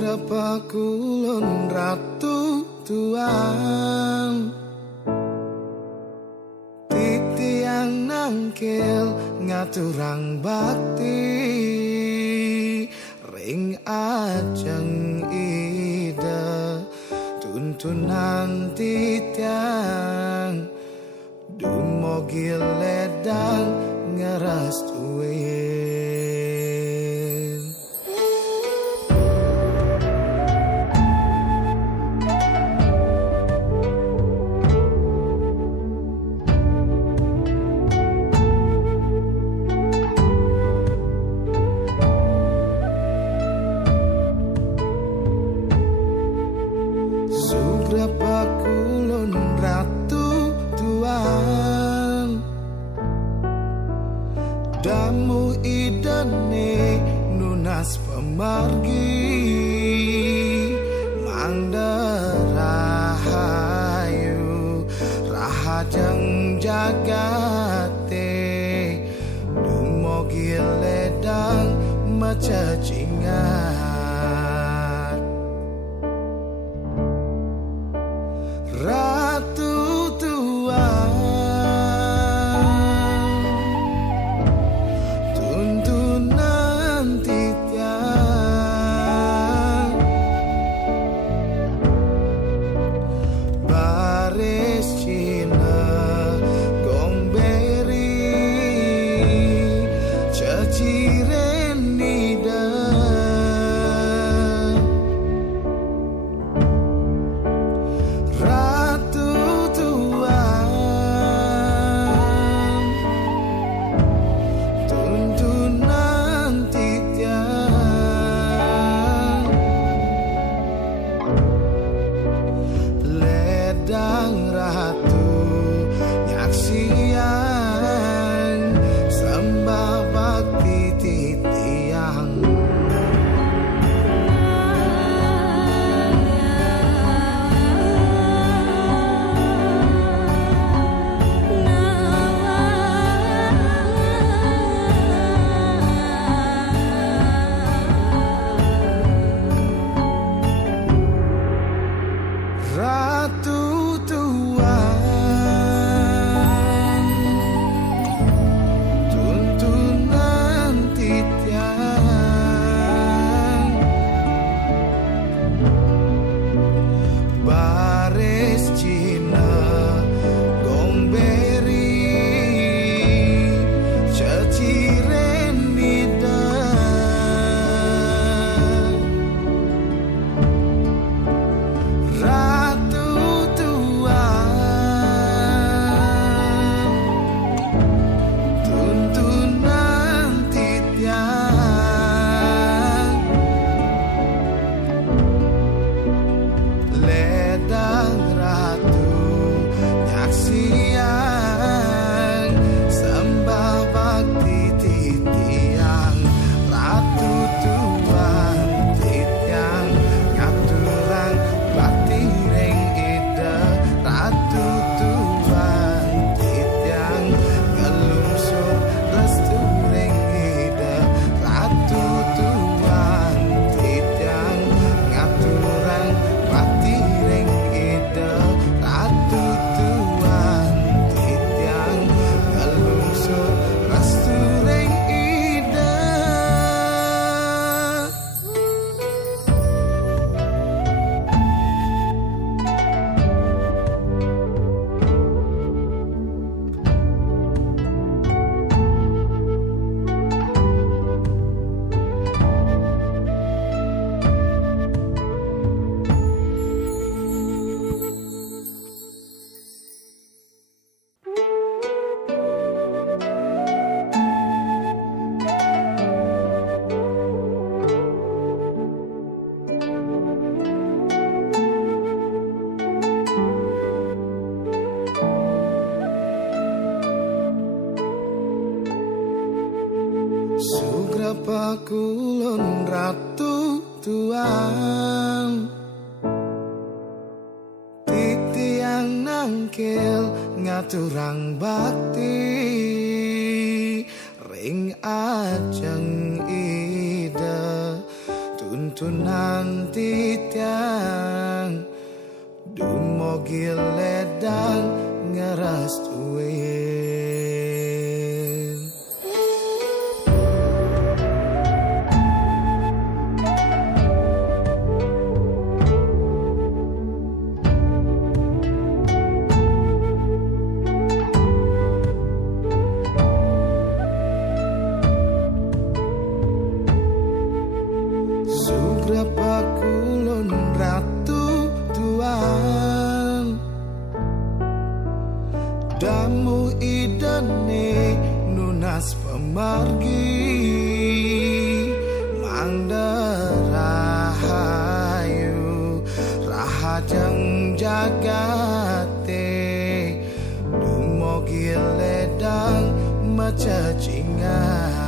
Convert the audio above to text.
Sugrapa kulon ratu tuan, titiang nangkil ngaturang bakti, ring ajeng ida tuntunan titiang, dumogi ledang ngeras tuwe. Sugrapa kulon ratu tuan, damu idane nunas pemargi, mangdarahayu rahajeng jagate, dumogi ledang macacingan. Ratu tuan, tuntunan titian, baris Cina gomberi, ceciren nida. Ledang ratu nyaksian sembah bakti titiang, ratu tuan, tuntunan titiang, baris Cina gomberi, ceciren nida. Ratu tuan, tuntunan titiang, ledang ratu nyaksian sembah bakti titiang. Ratu tuan titiang ngaturang bakti ring ida. Ratu tuan titiang ngelungsur restu ring ida. Ratu tuan titiang ngaturang bakti ring ida. Ratu tuan titiang ngelungsur restu ring ida. Sugrapa kulon ratu tuan, titiang nangkil ngaturang bakti, ring ajeng ida nanti tiang dumogi ledang ngeras tuin. Sugrapa kulon ratu tuan damu idane nunas pemargi mangdarahayu rahajeng jagate dumogi ledang macacingan.